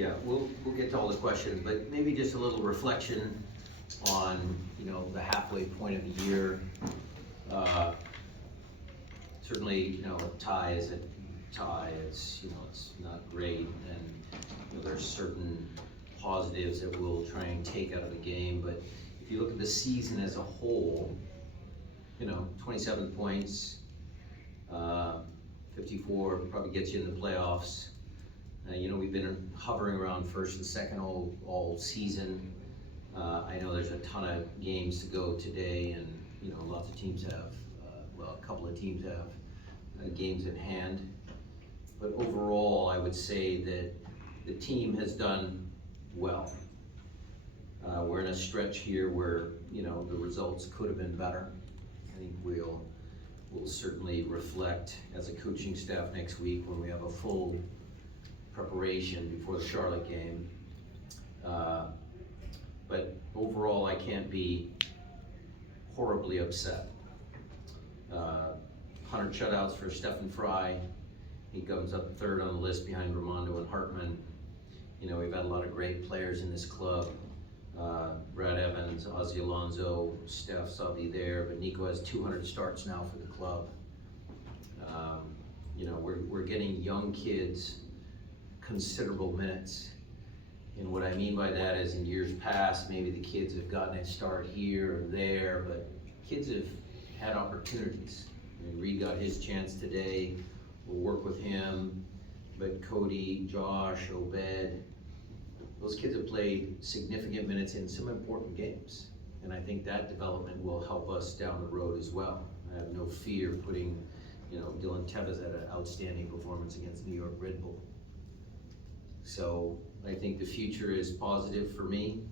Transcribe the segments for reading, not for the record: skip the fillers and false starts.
Yeah, we'll get to all the questions, but maybe just a little reflection on, the halfway point of the year. Certainly, a tie is a tie. It's not great, and there's certain positives that we'll try and take out of the game. But if you look at the season as a whole, 27 points, 54 probably gets you in the playoffs. We've been hovering around first and second all season. I know there's a ton of games to go today, and lots of teams have, a couple of teams have games at hand. But overall, I would say that the team has done well. We're in a stretch here where the results could have been better. I think we'll certainly reflect as a coaching staff next week when we have a full preparation before the Charlotte game. But overall, I can't be horribly upset. 100 shutouts for Stephen Fry. He comes up third on the list behind Ramondo and Hartman. We've had a lot of great players in this club. Brad Evans, Ozzie Alonso, Steph's obviously there, but Nico has 200 starts now for the club. We're getting young kids considerable minutes. And what I mean by that is in years past, maybe the kids have gotten a start here or there, but kids have had opportunities. Reed got his chance today. We'll work with him, but Cody, Josh, Obed, those kids have played significant minutes in some important games. And I think that development will help us down the road as well. I have no fear putting, Dylan Tevez had an outstanding performance against New York Red Bull. So I think the future is positive for me.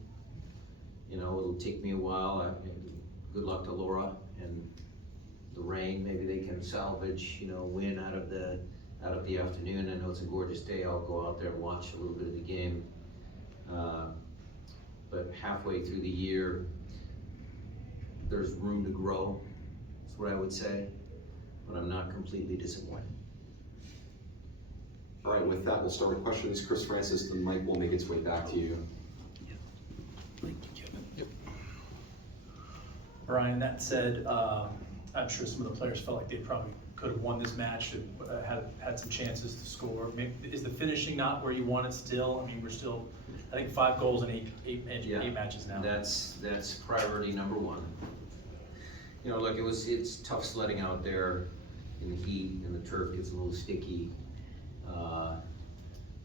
It'll take me a while. Good luck to Laura and the rain. Maybe they can salvage, win out of the afternoon. I know it's a gorgeous day. I'll go out there and watch a little bit of the game. But halfway through the year, there's room to grow. That's what I would say. But I'm not completely disappointed. All right, with that, we'll start with questions. Chris Francis, the mic will make its way back to you. Thank you, Kevin. Yep. Brian, that said, I'm sure some of the players felt like they probably could have won this match and had some chances to score. Maybe, is the finishing not where you want it still? I mean, we're still, I think 5 goals in eight matches now. That's priority number one. Look, it's tough sledding out there in the heat, and the turf gets a little sticky.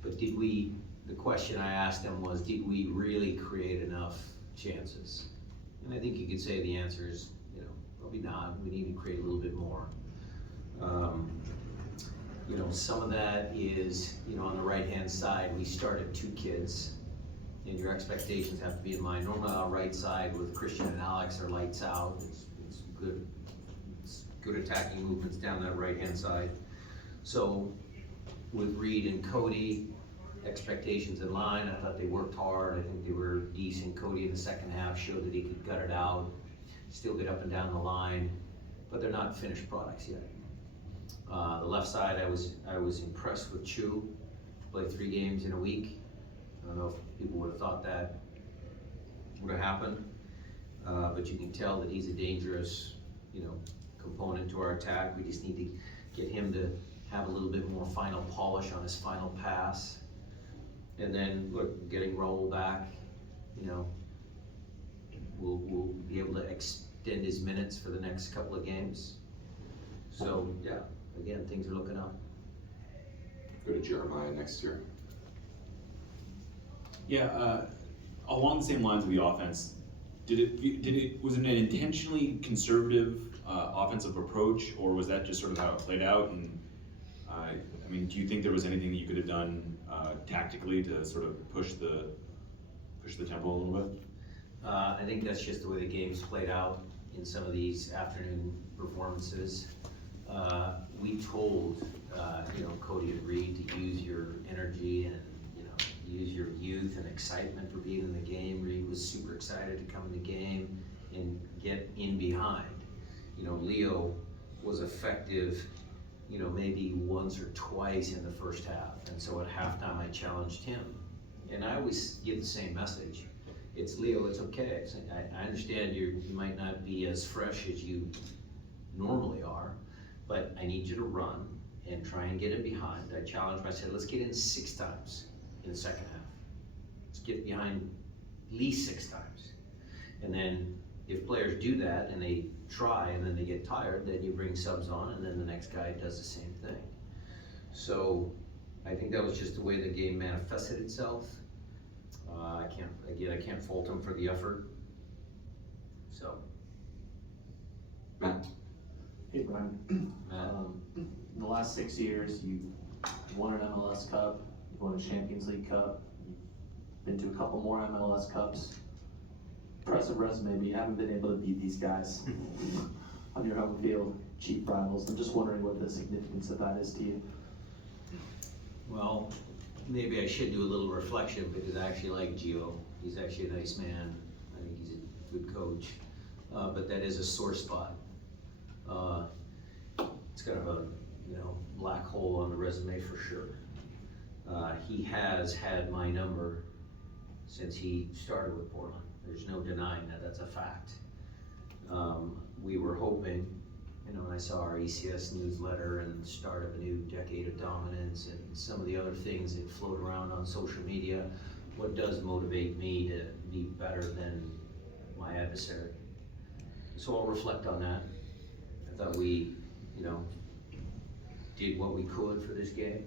But the question I asked them was, did we really create enough chances? And I think you could say the answer is, probably not. We need to create a little bit more. Some of that is, on the right-hand side, we started 2 kids, and your expectations have to be in line. Normally on the right side with Christian and Alex are lights out. It's good attacking movements down that right-hand side. So with Reed and Cody, expectations in line. I thought they worked hard. I think they were decent. Cody in the second half showed that he could gut it out, still get up and down the line, but they're not finished products yet. The left side, I was impressed with Chu. Played 3 games in a week. I don't know if people would have thought that would have happened, but you can tell that he's a dangerous, component to our attack. We just need to get him to have a little bit more final polish on his final pass. And then, look, getting Raul back, we'll be able to extend his minutes for the next couple of games. So, yeah, again, things are looking up. Go to Jeremiah next year. Yeah, along the same lines of the offense, was it an intentionally conservative offensive approach, or was that just sort of how it played out? And do you think there was anything that you could have done tactically to sort of push the tempo a little bit? I think that's just the way the game's played out in some of these afternoon performances. We told Cody and Reed to use your energy and use your youth and excitement for being in the game. Reed was super excited to come in the game and get in behind. Leo was effective, maybe once or twice in the first half, and so at halftime I challenged him. and I always give the same message. It's Leo, it's okay. I understand you might not be as fresh as you normally are, but I need you to run and try and get in behind. I challenged myself, let's get in 6 times in the second half. Let's get behind at least 6 times. And then if players do that and they try and then they get tired, then you bring subs on and then the next guy does the same thing. So I think that was just the way the game manifested itself. I can't fault him for the effort. So. Matt? Hey Brian, Matt. in the last 6 years, you won an MLS Cup, you've won a Champions League Cup, you've been to a couple more MLS Cups. Impressive resume, but you haven't been able to beat these guys on your home field, chief rivals. I'm just wondering what the significance of that is to you. Well, maybe I should do a little reflection because I actually like Gio. He's actually a nice man. I think he's a good coach. But that is a sore spot. It's kind of a, black hole on the resume for sure. He has had my number since he started with Portland. There's no denying that, that's a fact. We were hoping, when I saw our ECS newsletter and the start of a new decade of dominance and some of the other things that float around on social media, what does motivate me to be better than my adversary? So I'll reflect on that. I thought we, did what we could for this game.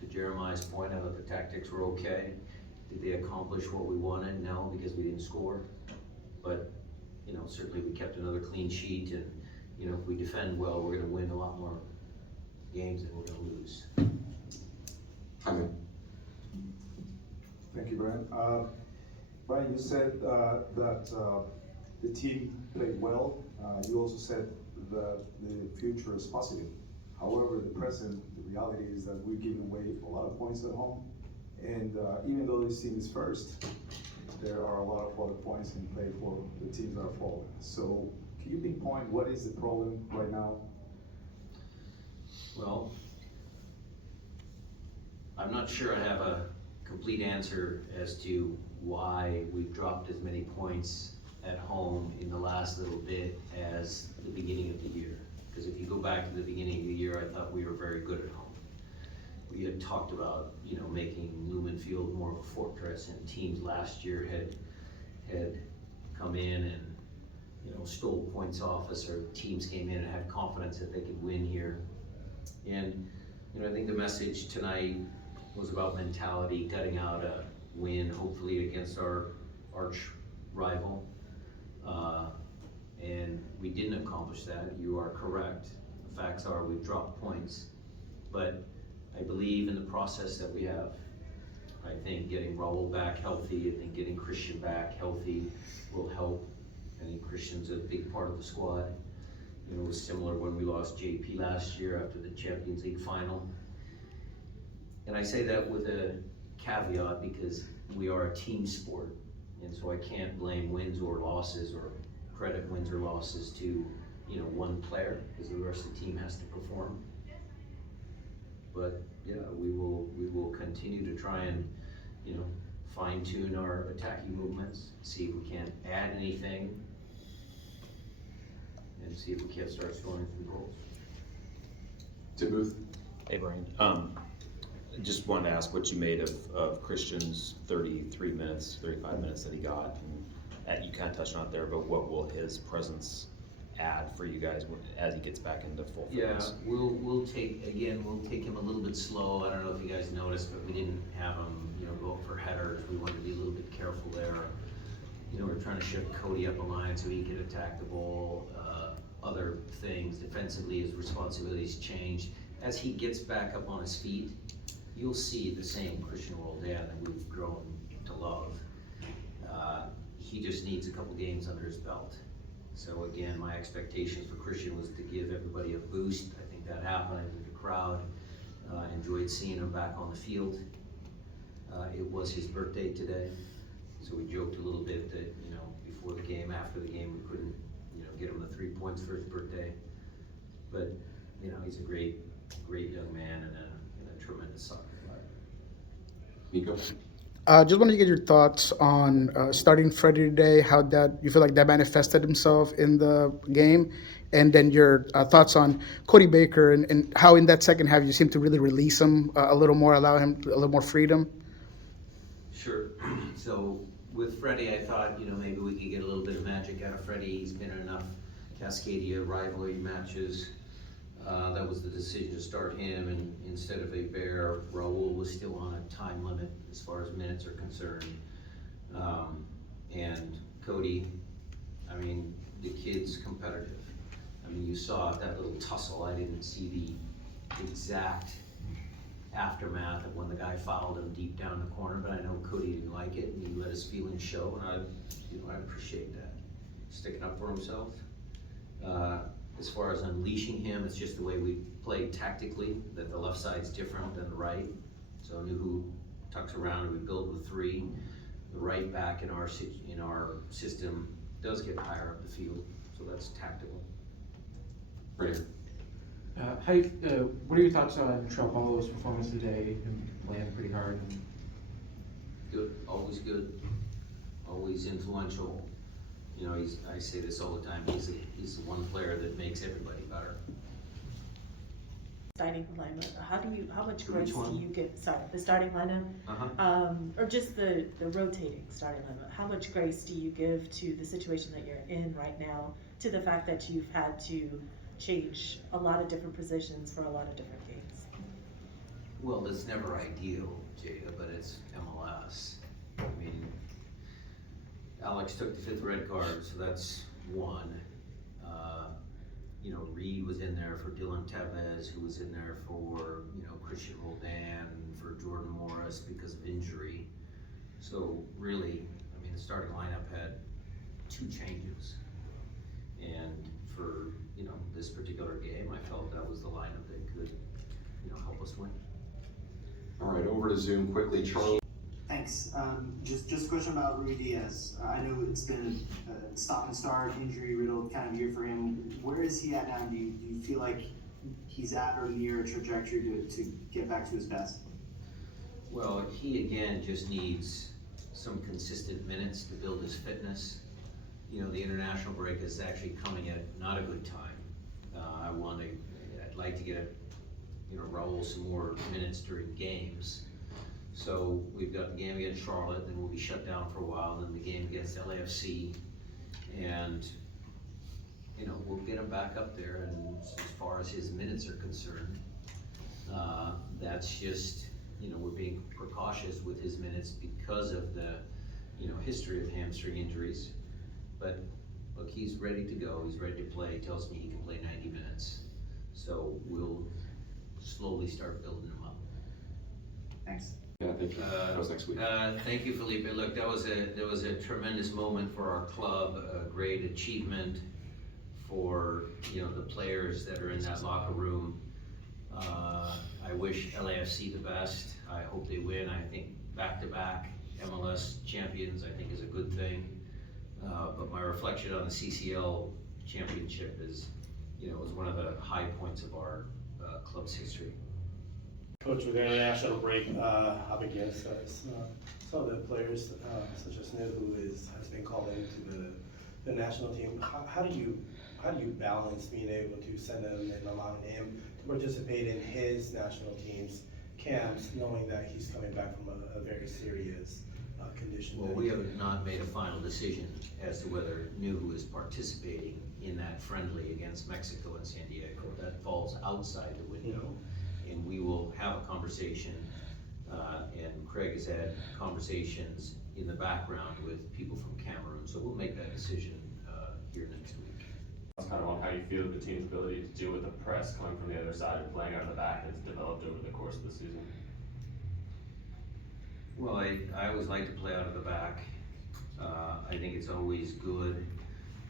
To Jeremiah's point, I thought the tactics were okay. Did they accomplish what we wanted? No, because we didn't score. But, certainly we kept another clean sheet, and, if we defend well, we're gonna win a lot more games than we're gonna lose. Jaime? Thank you, Brian. Brian, you said that the team played well. You also said that the future is positive. However, the present, the reality is that we're giving away a lot of points at home. And even though this team is first, there are a lot of other points in play for the teams that are falling. So can you pinpoint what is the problem right now? Well, I'm not sure I have a complete answer as to why we've dropped as many points at home in the last little bit as the beginning of the year. Because if you go back to the beginning of the year, I thought we were very good at home. We had talked about, making Lumen Field more of a fortress, and teams last year had come in and, stole points off us, or teams came in and had confidence that they could win here. And, I think the message tonight was about mentality, gutting out a win, hopefully against our arch rival. And we didn't accomplish that. You are correct. The facts are we've dropped points, but I believe in the process that we have. I think getting Raul back healthy, I think getting Christian back healthy will help. I think Christian's a big part of the squad. It was similar when we lost JP last year after the Champions League final. And I say that with a caveat because we are a team sport. And so I can't blame wins or losses or credit wins or losses to, one player, because the rest of the team has to perform. But yeah, we will continue to try and, fine tune our attacking movements, see if we can't add anything, and see if we can't start scoring some goals. Tim Booth? Hey, Brian. Just wanted to ask what you made of Christian's 33 minutes, 35 minutes that he got. And you kind of touched on it there, but what will his presence add for you guys as he gets back into full fitness? Yeah, we'll take him a little bit slow. I don't know if you guys noticed, but we didn't have him, go up for headers. We wanted to be a little bit careful there. We're trying to shift Cody up a line so he could attack the ball. Other things defensively, his responsibilities changed. As he gets back up on his feet, you'll see the same Christian Roldan that we've grown to love. He just needs a couple games under his belt. So again, my expectations for Christian was to give everybody a boost. I think that happened. I think the crowd enjoyed seeing him back on the field. It was his birthday today, so we joked a little bit that, before the game, after the game, we couldn't, get him the 3 points for his birthday. But, he's a great young man and a tremendous soccer player. Nico? Just wanted to get your thoughts on starting Freddie today. How that you feel like that manifested himself in the game, and then your thoughts on Cody Baker and how in that second half you seem to really release him a little more, allow him a little more freedom. Sure. So with Freddie, I thought, maybe we could get a little bit of magic out of Freddie. He's been in enough Cascadia rivalry matches. That was the decision to start him, and instead of a Bear, Raul was still on a time limit as far as minutes are concerned. And Cody, I mean, the kid's competitive. I mean, you saw that little tussle. I didn't see the exact aftermath of when the guy fouled him deep down the corner, but I know Cody didn't like it, and he let his feelings show, and I appreciate that. Sticking up for himself. As far as unleashing him, it's just the way we play tactically, that the left side's different than the right. So Nuhu tucks around and we build with three. The right back in our system does get higher up the field, so that's tactical. Right here. What are your thoughts on Trell Paulo's performance today and playing pretty hard? Good, always influential. I say this all the time, he's the one player that makes everybody better. Starting lineup, how much Which grace one? do you give, the starting lineup? Or just the rotating starting lineup, how much grace do you give to the situation that you're in right now, to the fact that you've had to change a lot of different positions for a lot of different games? Well, it's never ideal, Jada, but it's MLS. I mean, Alex took the 5th red card, so that's one. Reed was in there for Dylan Tevez, who was in there for, Christian Roldan, for Jordan Morris because of injury. So really, I mean, the starting lineup had 2 changes. And for, this particular game, I felt that was the lineup that could, help us win. All right, over to Zoom quickly, Charlie. Thanks. Just a question about Rui Diaz. I know it's been a stop and start, injury riddled kind of year for him. Where is he at now? Do you feel like he's at or near a trajectory to get back to his best? Well, he again just needs some consistent minutes to build his fitness. The international break is actually coming at not a good time. I'd like to get Raul some more minutes during games. So we've got the game against Charlotte, then we'll be shut down for a while, then the game against LAFC, and we'll get him back up there. And as far as his minutes are concerned, that's just we're being precautious with his minutes because of the history of hamstring injuries. But look, he's ready to go. He's ready to play. He tells me he can play 90 minutes. So we'll slowly start building him up. Thanks. Yeah, thank you. That was next week. Thank you, Felipe. Look, that was a tremendous moment for our club, a great achievement for the players that are in that locker room. I wish LAFC the best. I hope they win. I think back-to-back MLS champions, I think, is a good thing. But my reflection on the CCL championship is, was one of the high points of our club's history. Coach, with the international break up against us, some of the players, such as Ned, who has been called into the national team, how do you balance being able to send him and allowing him to participate in his national team's camps, knowing that he's coming back from a very serious condition? Well, we have not made a final decision as to whether Nuhu is participating in that friendly against Mexico and San Diego. That falls outside the window. And we will have a conversation, and Craig has had conversations in the background with people from Cameroon, so we'll make that decision here next week. That's kind of on how you feel the team's ability to deal with the press coming from the other side and playing out of the back as developed over the course of the season. Well, I always like to play out of the back. I think it's always good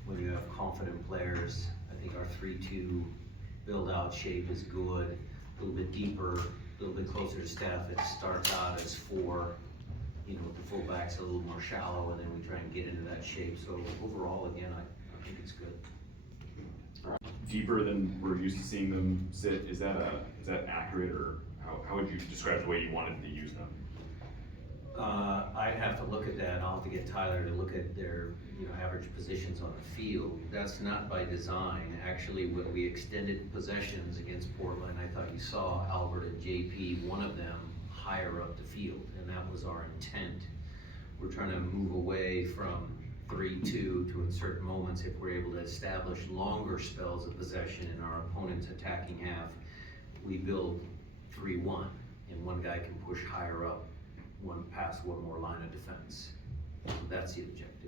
when you have confident players. I think our 3-2 build-out shape is good. A little bit deeper, a little bit closer to Steph. It starts out as 4, the fullback's a little more shallow, and then we try and get into that shape. So overall, again, I think it's good. Deeper than we're used to seeing them sit, is that accurate, or how would you describe the way you wanted to use them? I'd have to look at that, I'll have to get Tyler to look at their, average positions on the field. That's not by design. Actually, when we extended possessions against Portland, I thought you saw Albert and JP, one of them, higher up the field, and that was our intent. We're trying to move away from 3-2 to, in certain moments, if we're able to establish longer spells of possession in our opponent's attacking half, we build 3-1, and one guy can push higher up, one past one more line of defense. So that's the objective.